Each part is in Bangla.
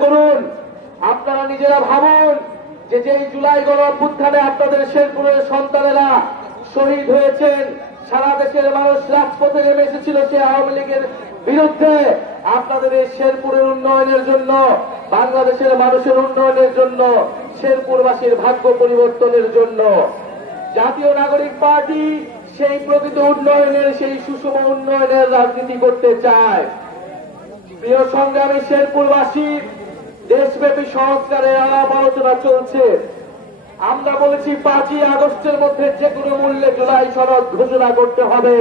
করুন। আপনারা নিজেরা ভাবুন যে জুলাই গণ অভ্যুত্থানে আপনাদের শেরপুরের সন্তানেরা শহীদ হয়েছেন, সারা দেশের মানুষ রাজপথে নেমে এসেছিল সে আওয়ামী লীগের বিরুদ্ধে। আপনাদের এই শেরপুরের উন্নয়নের জন্য, বাংলাদেশের মানুষের উন্নয়নের জন্য, শেরপুরবাসীর ভাগ্য পরিবর্তনের জন্য জাতীয় নাগরিক পার্টি সেই প্রকৃত উন্নয়নের, সেই সুষম উন্নয়নের রাজনীতি করতে চায়। প্রিয় সংগ্রামী শেরপুরবাসী, দেশব্যাপী সংস্কারের আলাপ আলোচনা চলছে। আমরা বলেছি 5ই আগস্টের মধ্যে যে কোনো মূল্যে জুলাই সনদ ঘোষণা করতে হবে,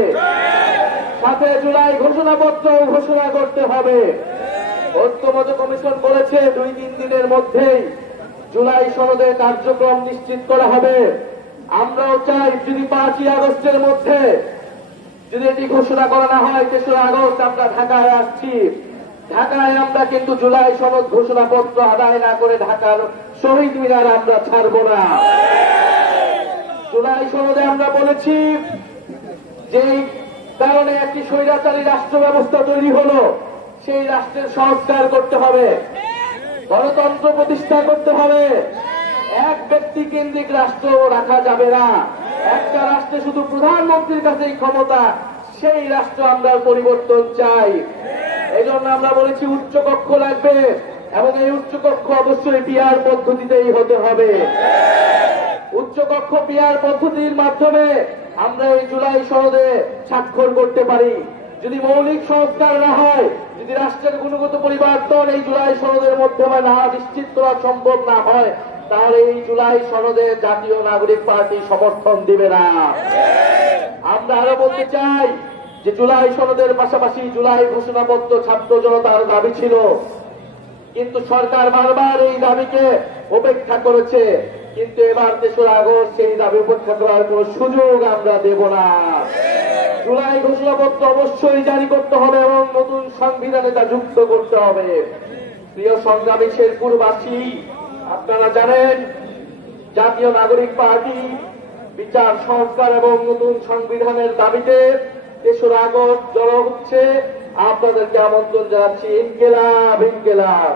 সাথে জুলাই ঘোষণাপত্র ঘোষণা করতে হবে। ঐক্যমত্য কমিশন বলেছে 2-3 দিনের মধ্যেই জুলাই সনদের কার্যক্রম নিশ্চিত করা হবে। আমরাও চাই যদি 5ই আগস্টের মধ্যে যদি এটি ঘোষণা করা না হয়, 3রা আগস্ট আমরা ঢাকায় আসছি। ঢাকায় আমরা কিন্তু জুলাই সনদ ঘোষণাপত্র আদায় না করে ঢাকার শহীদ মিনার আমরা ছাড়ব না। জুলাই সনদে আমরা বলেছি যেই কারণে একটি স্বৈরাচারী রাষ্ট্র ব্যবস্থা তৈরি হলো, সেই রাষ্ট্রের সংস্কার করতে হবে, গণতন্ত্র প্রতিষ্ঠা করতে হবে। এক ব্যক্তি কেন্দ্রিক রাষ্ট্র রাখা যাবে না। একটা রাষ্ট্রে শুধু প্রধানমন্ত্রীর কাছেই ক্ষমতা, সেই রাষ্ট্র আমরা পরিবর্তন চাই। এই জন্য আমরা বলেছি উচ্চকক্ষ লাগবে, এবং এই উচ্চকক্ষ অবশ্যই পিআর পদ্ধতিতেই হতে হবে। উচ্চকক্ষ পিআর পদ্ধতির মাধ্যমে আমরা এই জুলাই সনদে স্বাক্ষর করতে পারি। যদি মৌলিক সংস্কার না হয়, যদি রাষ্ট্রের গুণগত পরিবর্তন এই জুলাই সনদের মাধ্যমে না নিশ্চিত করা সম্ভব না হয়, তাহলে এই জুলাই সনদে জাতীয় নাগরিক পার্টি সমর্থন দিবে না। আমরা আরো বলতে চাই যে জুলাই সনদের পাশাপাশি জুলাই ঘোষণাপত্র ছাত্র জনতার দাবি ছিল, কিন্তু সরকার বারবার এই দাবিকে উপেক্ষা করেছে। কিন্তু এবার 3রা আগস্ট সেই দাবি উপেক্ষা করার কোন সুযোগ আমরা দেব না। জুলাই ঘোষণাপত্র অবশ্যই জারি করতে হবে এবং নতুন সংবিধানে তা যুক্ত করতে হবে। প্রিয় সংগ্রামী শেরপুরবাসী, আপনারা জানেন জাতীয় নাগরিক পার্টি বিচার সংস্কার এবং নতুন সংবিধানের দাবিতে 3রা আগস্ট জড়ো হচ্ছে। আপনাদেরকে আমন্ত্রণ জানাচ্ছি। ইনকিলাব ইনকিলাব।